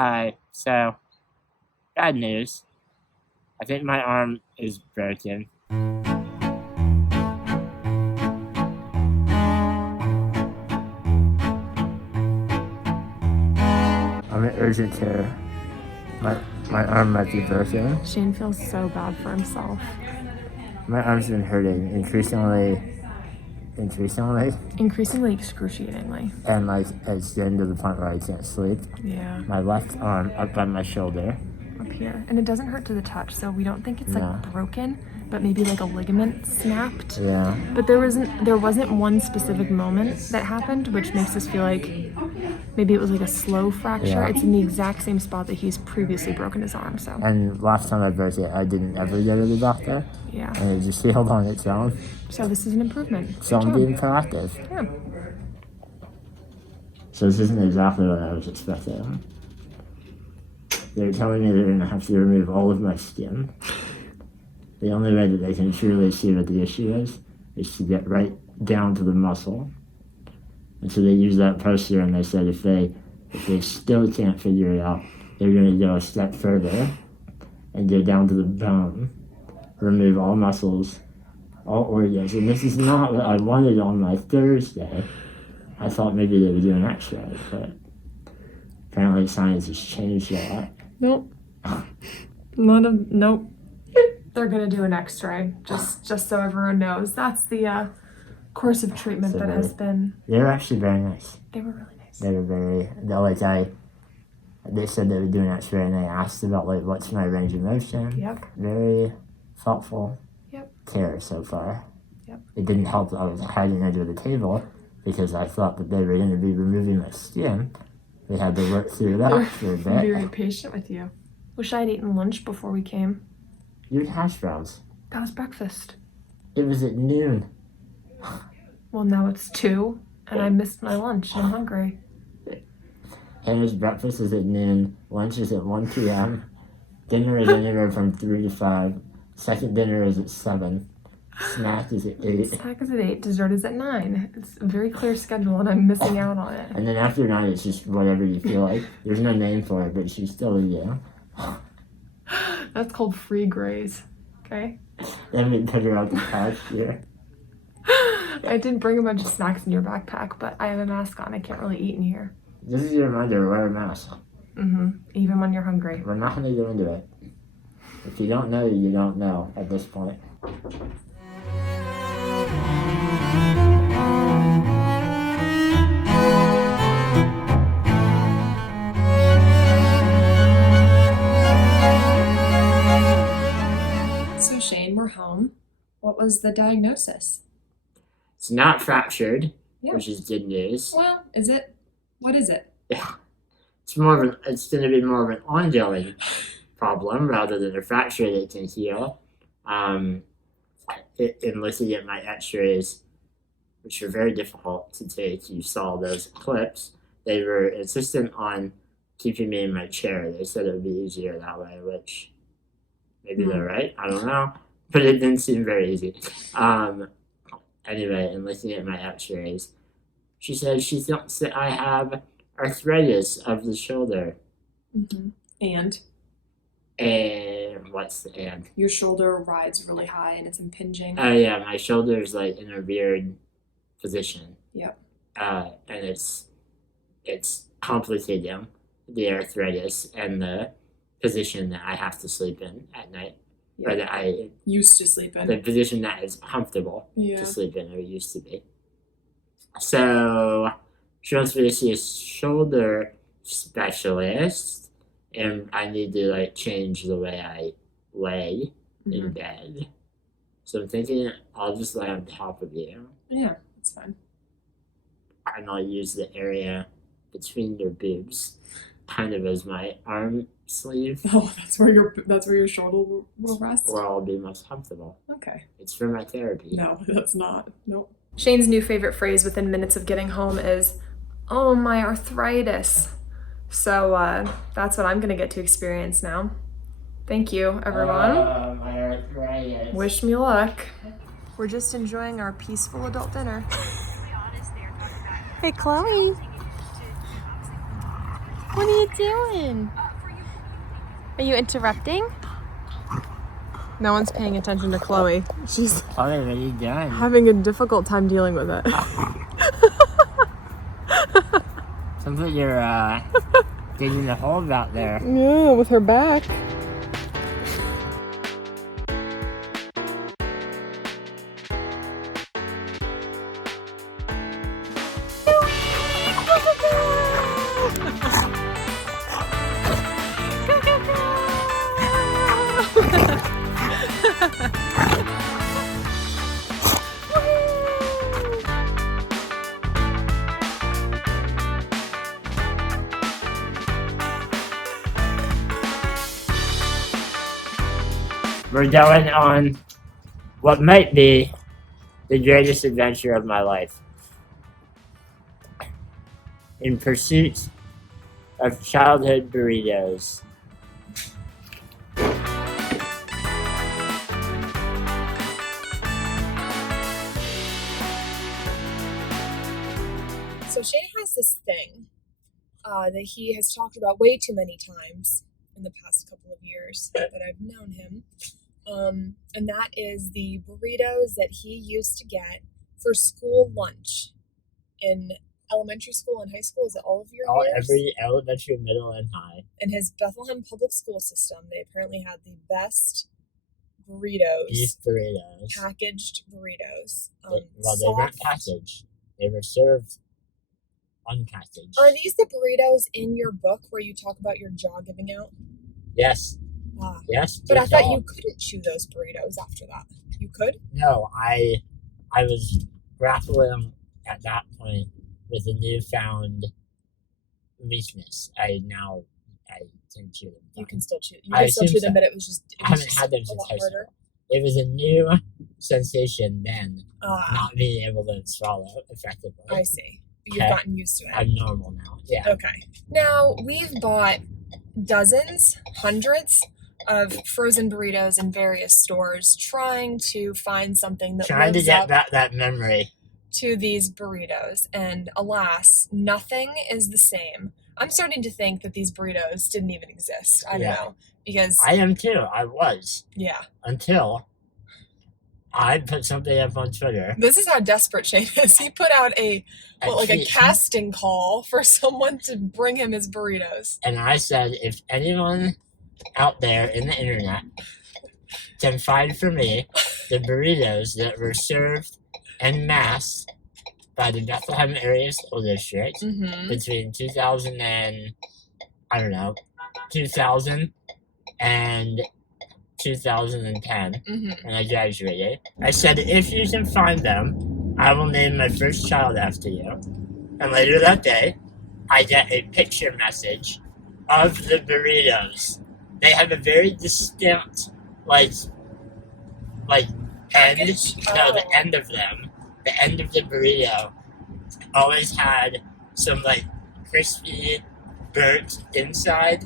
Hi. So, bad news. I think my arm is broken. I'm in urgent care. My arm might be broken. Shane feels so bad for himself. My arm's been hurting increasingly, Excruciatingly. and like it's getting to the point where I can't sleep. Yeah. My left arm up by my shoulder. Up here. And it doesn't hurt to the touch, so we don't think it's like broken, but maybe like a ligament snapped. Yeah. But there wasn't one specific moment that happened, which makes us feel like maybe it was like a slow fracture. Yeah. It's in the exact same spot that he's previously broken his arm, so. And last time I broke it, I didn't ever go to the doctor. Yeah. And it just healed on its own. So this is an improvement. So I'm being proactive. Yeah. So this isn't exactly what I was expecting. They're telling me they're going to have to remove all of my skin. The only way that they can truly see what the issue is to get right down to the muscle. And so they use that poster, and they said if they still can't figure it out, they're going to go a step further and go down to the bone, remove all muscles, all organs. And this is not what I wanted on my Thursday. I thought maybe they would do an x-ray, but apparently science has changed a lot. Nope. Nope. They're gonna do an x-ray, just so everyone knows. That's the course of treatment that has been. They were actually very nice. They were really nice. They were they said they would do an x-ray, and they asked about like what's my range of motion. Yep. Very thoughtful. Yep. Care so far. Yep. It didn't help that I was hiding under the table because I thought that they were going to be removing my skin. They had to work through that for a bit. Very patient with you. Wish I had eaten lunch before we came. You had hash browns. That was breakfast. It was at noon. Well, now it's 2, and I missed my lunch, and I'm hungry. Hannah's breakfast is at noon, lunch is at 1 p.m., dinner is anywhere from 3 to 5, second dinner is at 7, snack is at 8. Snack is at 8, dessert is at 9. It's a very clear schedule, and I'm missing out on it. And then after 9, it's just whatever you feel like. There's no name for it, but she's still a you. That's called free graze, okay? Then we put her on the couch here. I did bring a bunch of snacks in your backpack, but I have a mask on. I can't really eat in here. This is your reminder, wear a mask. Even when you're hungry. We're not going to go into it. If you don't know, you don't know at this point. So Shane, we're home. What was the diagnosis? It's not fractured, Yeah. which is good news. Well, is it? What is it? Yeah. It's going to be more of an ongoing problem rather than a fracture that can heal. In looking at my x-rays, which are very difficult to take, you saw those clips, they were insistent on keeping me in my chair. They said it would be easier that way, which maybe they're right, I don't know, but it didn't seem very easy. Anyway, in looking at my x-rays, she said she thinks that I have arthritis of the shoulder. And? And what's the and? Your shoulder rides really high and it's impinging. Oh yeah, my shoulder is like in a weird position. Yep. And it's complicating the arthritis and the position that I have to sleep in at night. Or that I used to sleep in. The position that is comfortable to sleep in, or used to be. So she wants me to see a shoulder specialist, and I need to like change the way I lay in bed. So I'm thinking I'll just lay on top of you. Yeah, that's fine. And I'll use the area between your boobs kind of as my arm sleeve. Oh, that's where your shoulder will rest? Where I'll be most comfortable. Okay. It's for my therapy. No, that's not. Nope. Shane's new favorite phrase within minutes of getting home is, "Oh, my arthritis." So that's what I'm going to get to experience now. Thank you, everyone. My arthritis. Wish me luck. We're just enjoying our peaceful adult dinner. Hey, Chloe. What are you doing? Are you interrupting? No one's paying attention to Chloe. She's already done. having a difficult time dealing with it. Sounds like you're digging a hole out there. Yeah, with her back. We're going on what might be the greatest adventure of my life. In pursuit of childhood burritos. So Shane has this thing that he has talked about way too many times in the past couple of years that I've known him. And that is the burritos that he used to get for school lunch in elementary school and high school. Is it all of your years? Every elementary, middle, and high. In his Bethlehem public school system, they apparently had the best burritos. Beef burritos. Packaged burritos. They weren't packaged. They were served unpackaged. Are these the burritos in your book where you talk about your jaw giving out? Yes. Yes. But I thought you couldn't chew those burritos after that. You could? No, I was grappling at that point with a newfound weakness. I can chew them. You can still chew. You can still chew them, but it was just. I haven't had them since high school. It was a new sensation then, not being able to swallow effectively. I see. You've gotten used to it. I'm normal now. Yeah. Okay. Now we've bought dozens, hundreds of frozen burritos in various stores, trying to find something that lives up that memory to these burritos, and alas, nothing is the same. I'm starting to think that these burritos didn't even exist. I don't know, because I am too. I was. Yeah. Until I put something up on Twitter. This is how desperate Shane is. He put out a casting call for someone to bring him his burritos. And I said, if anyone out there in the internet can find for me the burritos that were served en masse by the Bethlehem Area School District between 2000 and 2010 when I graduated. I said, if you can find them, I will name my first child after you. And later that day, I get a picture message of the burritos. They have a very distinct, end. No, the end of them, the end of the burrito, always had some crispy, burnt inside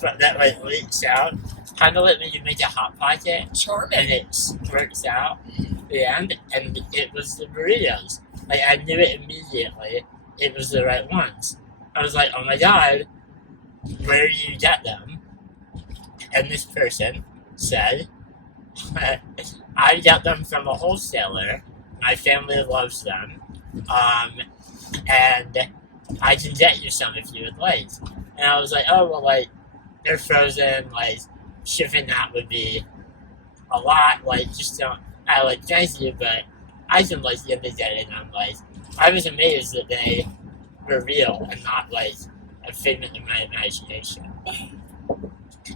that leaks out. Kind of like when you make a hot pocket. Charming. And it squirts out the end, and it was the burritos. I knew it immediately. It was the right ones. I was like, oh my god, where do you get them? And this person said, I got them from a wholesaler. My family loves them. And I can get you some if you would like. And I was like, oh, well, they're frozen. Shipping that would be a lot. Just don't. Thank you, but I can get the day. And I'm I was amazed that they were real and not a figment of my imagination.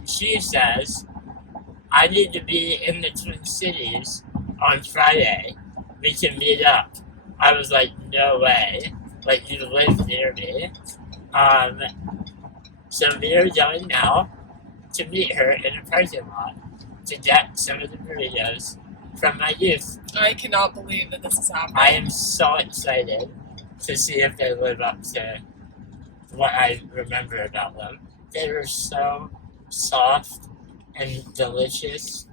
She says, I need to be in the Twin Cities on Friday. We can meet up. I was like, no way. You live near me. So we are going now to meet her in a parking lot to get some of the burritos from my youth. I cannot believe that this is happening. I am so excited to see if they live up to what I remember about them. They were so soft and delicious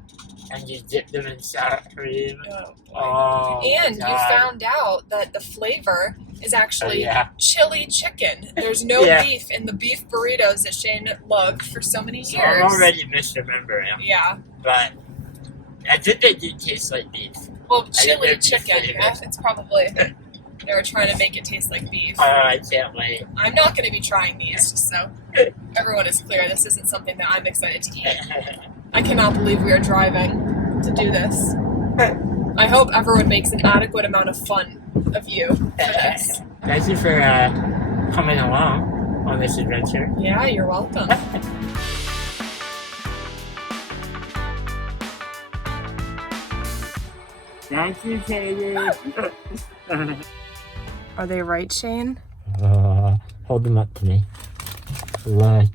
And you dip them in sour cream. And you God. found out that the flavor is actually yeah. chili chicken. There's no beef in the beef burritos that Shane loved for so many years. So I'm already misremembering. Yeah. But I think they do taste like beef. Well, chili chicken. It's probably they were trying to make it taste like beef. Oh, I can't wait. I'm not going to be trying these, just so everyone is clear. This isn't something that I'm excited to eat. I cannot believe we are driving to do this. I hope everyone makes an adequate amount of fun of you for this. Thank you for coming along on this adventure. Yeah, you're welcome. Thank you, Katie. Are they right, Shane? Hold them up to me. Look.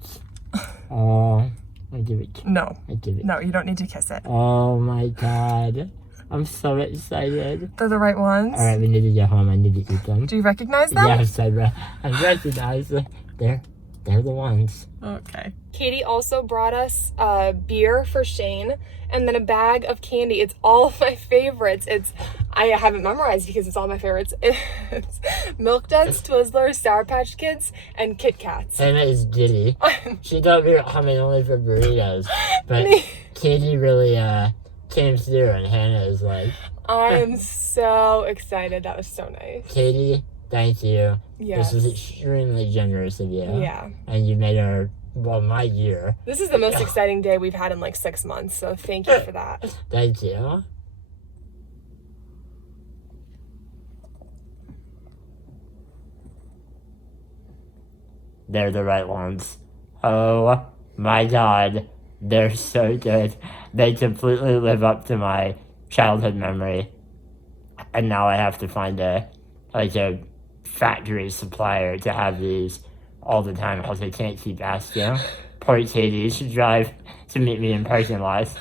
I give it. No. I give it. No, you don't need to kiss it. Oh my God. I'm so excited. They're the right ones? Alright, we need to get home. I need to eat them. Do you recognize them? Yes, I recognize them. They're the ones. Okay. Katie also brought us beer for Shane and then a bag of candy. It's all of my favorites. I haven't memorized because it's all my favorites. It's Milk Duds, Twizzlers, Sour Patch Kids, and Kit Kats. Hannah is giddy. She thought we were coming only for burritos, but Katie really came through, and Hannah is like... I am so excited. That was so nice. Katie, thank you. Yes. This was extremely generous of you. Yeah. And you made my year. This is the most exciting day we've had in like 6 months, so thank you for that. Thank you. They're the right ones. Oh my God. They're so good. They completely live up to my childhood memory. And now I have to find a factory supplier to have these all the time because I can't keep asking. Poor Katie, you should drive to meet me in parking lots.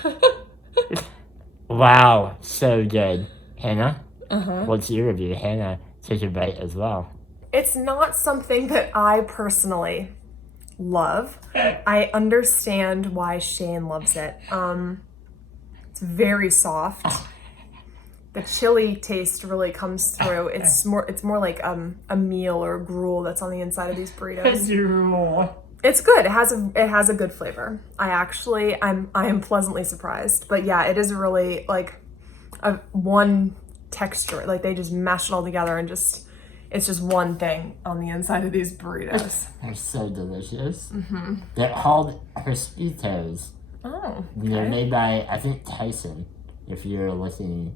Wow, so good. Hannah? What's your review? Hannah took a bite as well. It's not something that I personally love. I understand why Shane loves it. It's very soft. The chili taste really comes through. It's more like a meal or a gruel that's on the inside of these burritos. It's good. It has a good flavor. I am pleasantly surprised. But yeah, it is really like one texture. Like they just mash it all together and it's just one thing on the inside of these burritos. They're so delicious. They're called Crispitos. Oh, okay. They're made by, I think, Tyson, if you're looking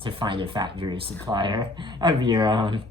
to find a factory supplier of your own.